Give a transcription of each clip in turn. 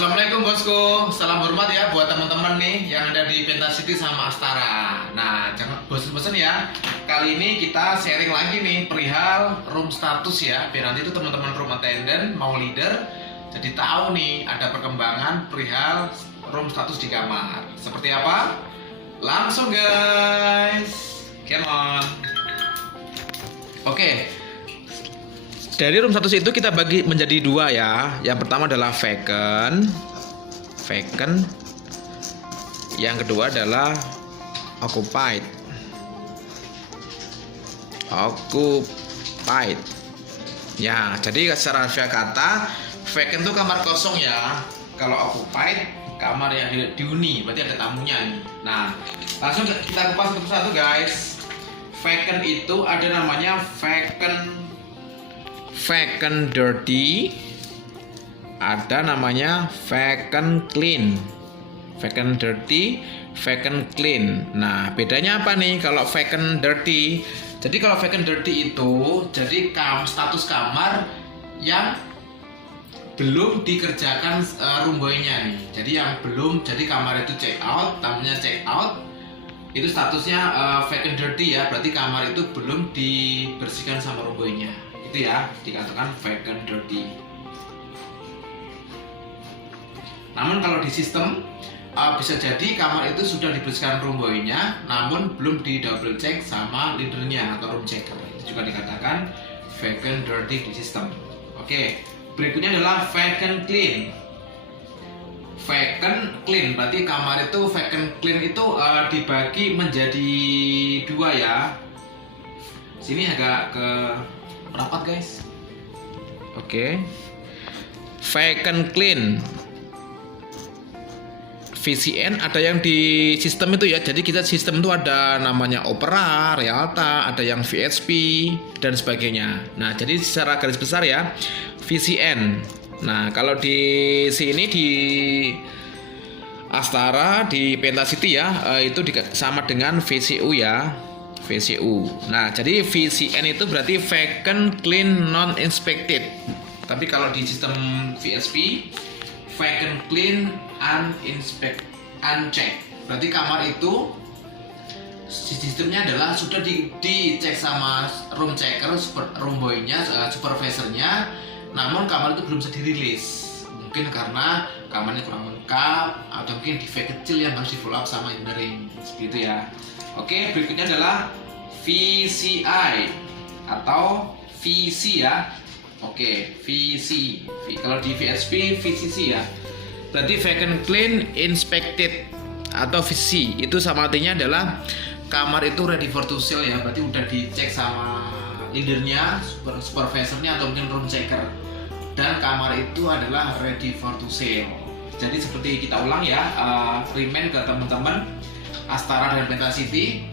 Assalamualaikum bosku, salam hormat ya buat teman-teman nih yang ada di Pentacity sama Astara. Nah, jangan bosan-bosan ya. Kali ini kita sharing lagi nih perihal room status ya. Biar nanti itu teman-teman room attendant mau leader, jadi tahu nih ada perkembangan perihal room status di kamar. Seperti apa? Langsung guys, come on. Oke. Dari room status itu kita bagi menjadi dua ya. Yang pertama adalah vacant. Yang kedua adalah occupied. Ya, jadi secara harfiah kata vacant itu kamar kosong ya. Kalau occupied kamar yang dihuni, berarti ada tamunya nih. Nah, langsung kita kupas satu-satu guys. Vacant itu ada namanya vacant dirty, ada namanya vacant clean. Vacant dirty, vacant clean. Nah, bedanya apa nih kalau vacant dirty? Jadi kalau vacant dirty itu jadi status kamar yang belum dikerjakan room boy-nya nih. Jadi yang belum, jadi kamar itu check out, tamunya check out, itu statusnya vacant dirty ya. Berarti kamar itu belum dibersihkan sama room boy-nya. Itu ya dikatakan vacant dirty. Namun kalau di sistem bisa jadi kamar itu sudah dibersihkan room boy-nya, namun belum di double check sama leadernya atau room checker. Itu juga dikatakan vacant dirty di sistem. Oke, berikutnya adalah vacant clean. Vacant clean berarti kamar itu vacant clean itu dibagi menjadi dua ya. Sini agak ke rapat guys. Oke. Vacant clean VCN ada yang di sistem itu ya. Jadi kita sistem itu ada namanya Opera, Realta, ada yang VSP dan sebagainya. Nah, jadi secara garis besar ya VCN. Nah, kalau di sini di Astara di Pentacity ya itu sama dengan VCU ya. VCU. Nah, jadi VCN itu berarti vacant clean non inspected. Tapi kalau di sistem VSP vacant clean unchecked. Berarti kamar itu sistemnya adalah sudah dicek sama room checker, room boy-nya, supervisornya, namun kamar itu belum bisa dirilis. Mungkin karena kamarnya kurang lengkap atau mungkin defect kecil yang harus di follow up sama engineering. Seperti itu ya. Oke, berikutnya adalah VCI atau VC ya. Oke, VC. Kalau di VSP VCC ya. Berarti vacant clean inspected atau VC itu sama artinya adalah kamar itu ready for to sell ya. Berarti udah dicek sama leadernya, supervisornya atau mungkin room checker. Dan kamar itu adalah ready for to sell. Jadi seperti kita ulang ya, remind ke teman-teman Astara dan Pentacity,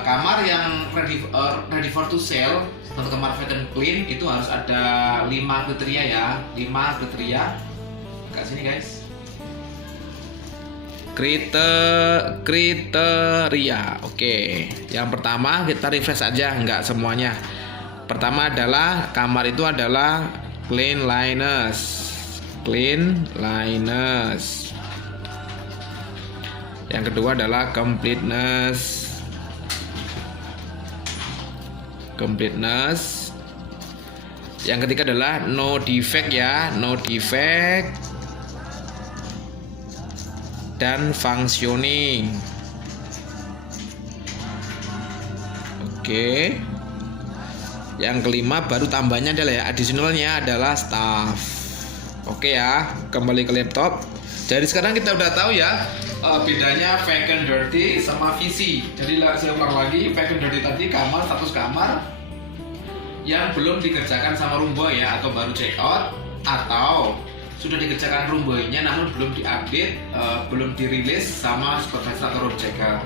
kamar yang ready for to sell untuk kamar vacant clean itu harus ada 5 kriteria ya. 5 kriteria ke sini guys. Kriteria. Oke. Yang pertama kita refresh aja, nggak semuanya. Pertama adalah kamar itu adalah cleanliness. Yang kedua adalah completeness. Yang ketiga adalah no defect ya, dan functioning. Oke. Yang kelima baru tambahnya adalah ya, additionalnya adalah staff. Oke ya, kembali ke laptop. Jadi sekarang kita udah tahu ya bedanya vacant dirty sama VC. Jadi saya ulang lagi, vacant dirty tadi status kamar yang belum dikerjakan sama room boy ya, atau baru check out, atau sudah dikerjakan room boy-nya namun belum diupdate, belum dirilis sama supervisor atau room checker.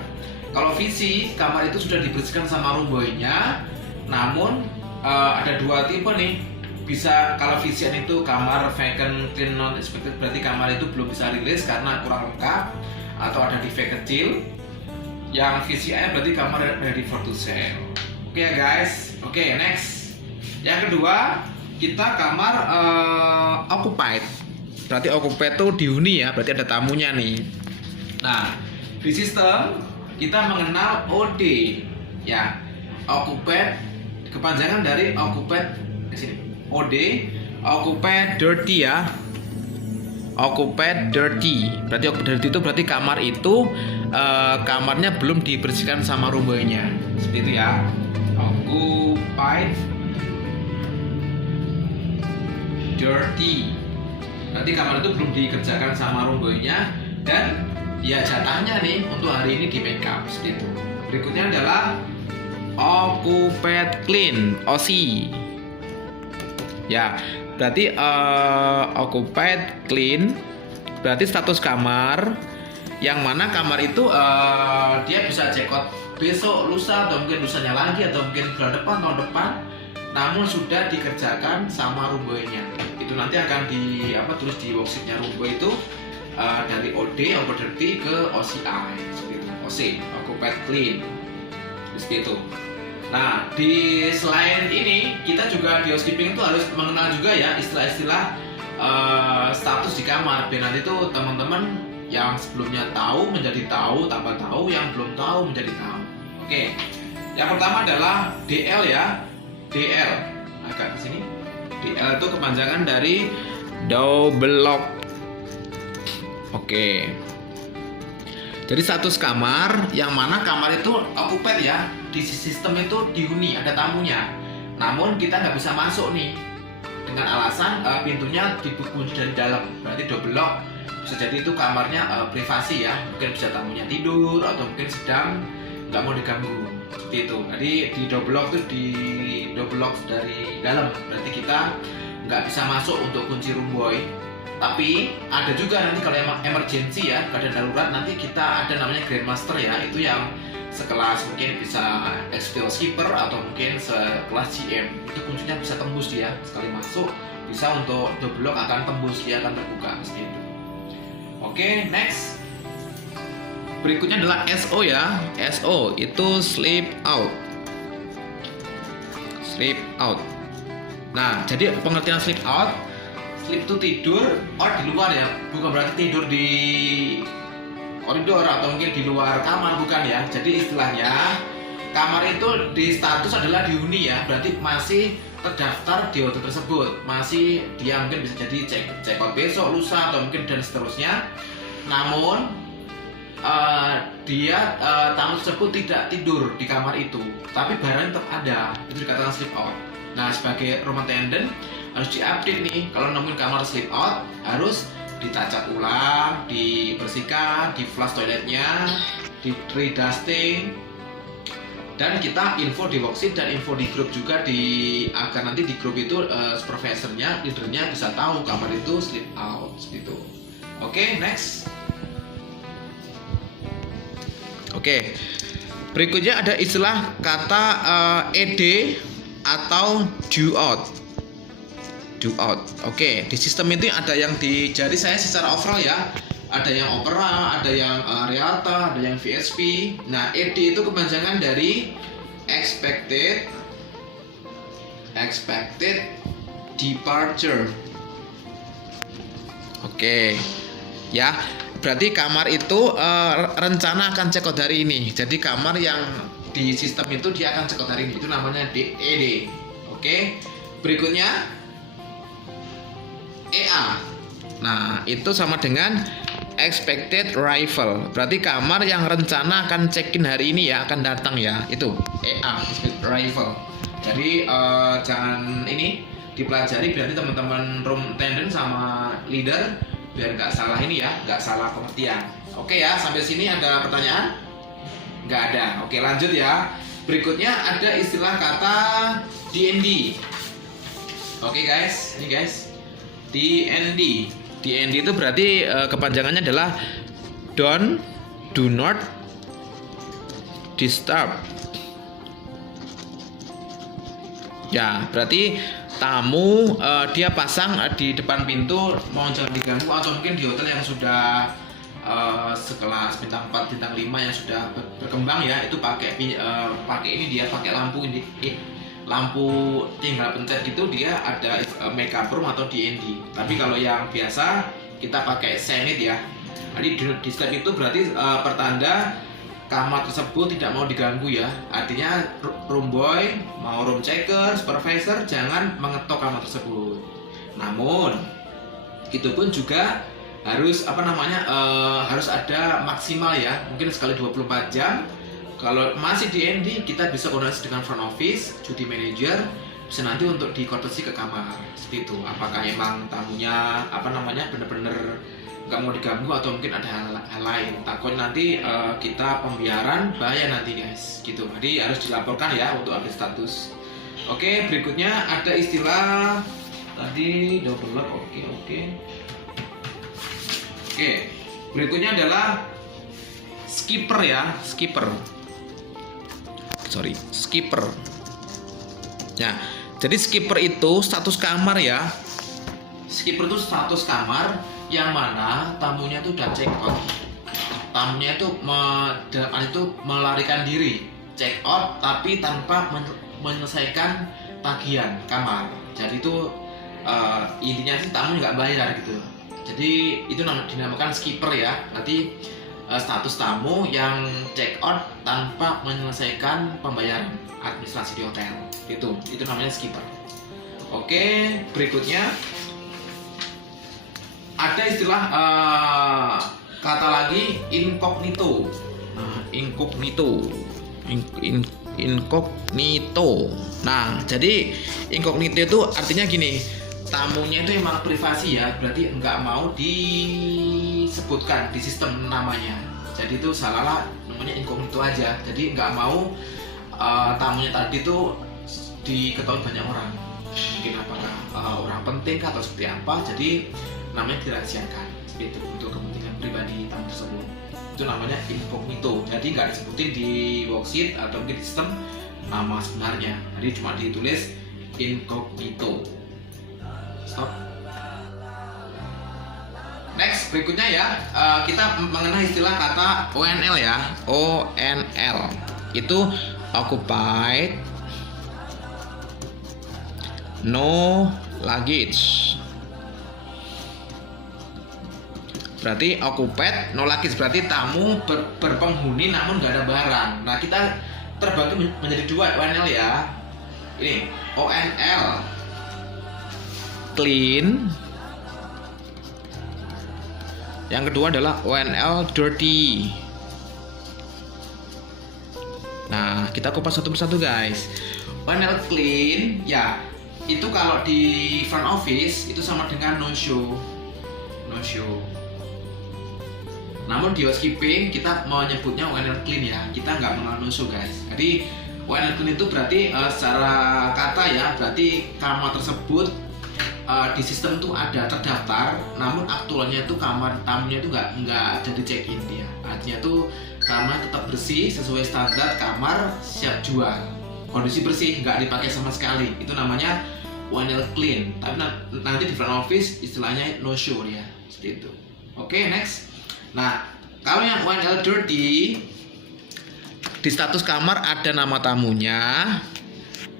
Kalau VC, kamar itu sudah dibersihkan sama room boy-nya, namun ada dua tipe nih. Bisa kalau VCN itu kamar vacant clean non inspected, berarti kamar itu belum bisa rilis karena kurang lengkap atau ada defect kecil. Yang VCI berarti kamar ready for to sell. Oke ya guys. Oke, next. Yang kedua, kita kamar occupied. berarti occupied tuh dihuni ya, berarti ada tamunya nih. Nah, di sistem kita mengenal OD ya, occupied, kepanjangan dari occupied di sini. OD, occupied dirty ya. Occupied dirty. Berarti occupied dirty itu berarti kamar itu kamarnya belum dibersihkan sama room boy-nya. Seperti itu ya. Occupied dirty. Berarti kamar itu belum dikerjakan sama room boy-nya dan ya jatahnya nih untuk hari ini di make up seperti itu. Berikutnya adalah occupied clean, OC. Ya, berarti occupied clean berarti status kamar yang mana kamar itu dia bisa check out besok, lusa, atau mungkin lusanya lagi, atau mungkin bulan depan, tahun depan, namun sudah dikerjakan sama room boy-nya. Itu nanti akan tulis di worksheet-nya room boy itu dari OD, occupied dirty ke OCI seperti itu. OC, occupied clean seperti itu. Nah, selain ini kita juga di housekeeping itu harus mengenal juga ya istilah-istilah status di kamar biar nanti tuh teman-teman yang sebelumnya tahu menjadi tahu, tambah tahu, yang belum tahu menjadi tahu. Oke. Yang pertama adalah DL ya. DL. Agak ke sini. DL itu kepanjangan dari double lock. Oke. Jadi status kamar yang mana kamar itu occupied ya, di sistem itu dihuni, ada tamunya. Namun kita nggak bisa masuk nih dengan alasan pintunya dikunci dari dalam. Berarti double lock. Bisa jadi itu kamarnya privasi ya, mungkin bisa tamunya tidur atau mungkin sedang nggak mau diganggu seperti itu. Jadi di double lock itu di double lock dari dalam. Berarti kita nggak bisa masuk untuk kunci room boy. Tapi ada juga nanti kalau emergency ya, keadaan darurat, nanti kita ada namanya grandmaster ya, itu yang sekelas mungkin bisa experience keeper atau mungkin sekelas GM, itu kuncinya bisa tembus dia sekali masuk, bisa untuk double lock akan tembus, dia akan terbuka seperti itu. Oke, next. Berikutnya adalah SO ya. SO itu sleep out. Sleep out. Nah, jadi pengertian sleep out, sleep itu tidur, di luar ya, bukan berarti tidur di koridor atau mungkin di luar kamar, bukan ya. Jadi istilahnya kamar itu di status adalah dihuni ya, berarti masih terdaftar di hotel tersebut, masih dia mungkin bisa jadi check out besok, lusa, atau mungkin dan seterusnya. Namun dia tamu tersebut tidak tidur di kamar itu, tapi barang tetap ada, itu dikatakan sleep out. Nah, sebagai room attendant harus diupdate nih, kalau nemuin kamar sleep out harus dicacat ulang, dibersihkan, di flush toiletnya, di redusting, dan kita info di worksheet dan info di grup juga agar nanti di grup itu supervisornya, leadernya bisa tahu kamar itu sleep out gitu. Oke, next. Oke, berikutnya ada istilah kata ED atau do out. Do out. Oke, di sistem itu ada yang jadi saya secara overall ya. Ada yang Opera, ada yang Reata, ada yang VSP. Nah, ED itu kepanjangan dari expected departure. Oke. Ya, berarti kamar itu rencana akan check out hari ini. Jadi kamar yang di sistem itu dia akan check out hari ini. Itu namanya ED. Oke. Berikutnya EA. Nah, itu sama dengan expected arrival. Berarti kamar yang rencana akan check-in hari ini ya, akan datang ya. Itu EA, expected arrival. Jadi jangan ini dipelajari berarti teman-teman room attendant sama leader biar nggak salah ini ya, nggak salah pengertian. Oke ya, sampai sini ada pertanyaan? Nggak ada. Oke, lanjut ya. Berikutnya ada istilah kata DND. Oke guys, ini guys, DND. DND itu berarti kepanjangannya adalah do not disturb. Ya, berarti tamu dia pasang di depan pintu, mau jangan diganggu, atau mungkin di hotel yang sudah sekelas bintang 4, bintang 5 yang sudah berkembang ya, itu pakai ini dia pakai lampu lampu tinggal pencet gitu dia ada makeup room atau D&D. Tapi kalau yang biasa kita pakai Zenith ya. Jadi di step itu berarti pertanda kamar tersebut tidak mau diganggu ya. Artinya room boy, mau room checker, supervisor jangan mengetok kamar tersebut. Namun itu pun juga harus harus ada maksimal ya, mungkin sekali 24 jam. Kalau masih D&D kita bisa koordinasi dengan front office, duty manager, bisa nanti untuk dikortesi ke kamar seperti itu. Apakah emang tamunya bener-bener nggak mau diganggu atau mungkin ada hal lain. Takut nanti kita pembiaran bahaya nanti guys gitu. Jadi harus dilaporkan ya untuk update status. Oke, berikutnya ada istilah tadi double lock. Oke, berikutnya adalah skipper ya, skipper. Nah, jadi skipper itu status kamar ya. Skipper itu status kamar yang mana tamunya itu udah check out. Tamunya itu melarikan diri, check out tapi tanpa menyelesaikan tagihan kamar. Jadi itu intinya sih tamu nggak bayar gitu. Jadi itu dinamakan skipper ya. Nanti status tamu yang check out tanpa menyelesaikan pembayaran administrasi di hotel. Itu namanya skipper. Oke, berikutnya ada istilah kata lagi incognito. Nah, incognito. Nah, jadi incognito itu artinya gini, tamunya itu emang privasi ya, berarti nggak mau disebutkan di sistem namanya. Jadi itu salah namanya incognito aja. Jadi nggak mau tamunya tadi itu diketahui banyak orang. Mungkin apakah orang penting atau seperti apa. Jadi namanya dirahasiakan seperti itu untuk kepentingan pribadi tamu tersebut. Itu namanya incognito. Jadi nggak disebutin di worksheet atau mungkin di sistem nama sebenarnya. Jadi cuma ditulis incognito. Stop. Next, berikutnya ya, kita mengenai istilah kata ONL ya. ONL itu occupied no luggage. Berarti occupied no luggage berarti tamu berpenghuni namun nggak ada barang. Nah, kita terbagi menjadi dua ONL ya. Ini ONL clean. Yang kedua adalah ONL dirty. Nah, kita kupas satu persatu guys. ONL clean ya, itu kalau di front office itu sama dengan no show. Namun di housekeeping kita mau nyebutnya ONL clean ya. Kita nggak mengenal no show guys. Jadi ONL clean itu berarti secara kata ya, berarti kamar tersebut di sistem tuh ada terdaftar, namun aktualnya itu kamar tamunya itu nggak jadi check in dia. Artinya tuh kamar tetap bersih sesuai standar kamar siap jual, kondisi bersih, nggak dipakai sama sekali. Itu namanya ONL clean. Tapi nanti di front office istilahnya no show ya, seperti itu. Oke, next. Nah, kalau yang ONL dirty, di status kamar ada nama tamunya,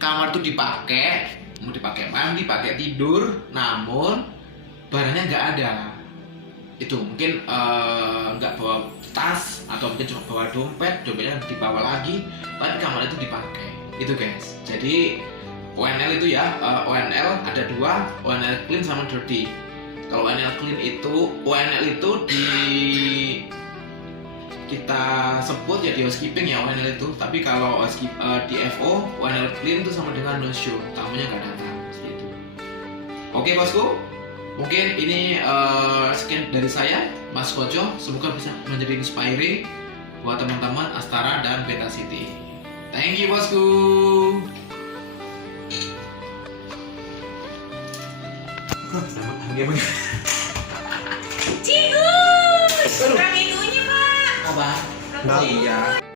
kamar itu dipakai, mau dipakai mandi, pakai tidur, namun barangnya nggak ada. Itu mungkin nggak bawa tas atau mungkin cuma bawa dompetnya dibawa lagi, tapi kamar itu dipakai. Itu guys. Jadi ONL itu ya, ONL ada dua, ONL clean sama dirty. Kalau ONL clean itu, ONL itu kita sebut ya di housekeeping ya ONL itu. Tapi kalau di FO, ONL clean itu sama dengan no show, tamunya nggak datang seperti itu. Oke bosku, mungkin ini sekian dari saya Mas Koco. Semoga bisa menjadi inspiring buat teman-teman Astara dan Beta City. Thank you bosku. Cigus, kurang itunya pak. Apa? Iya.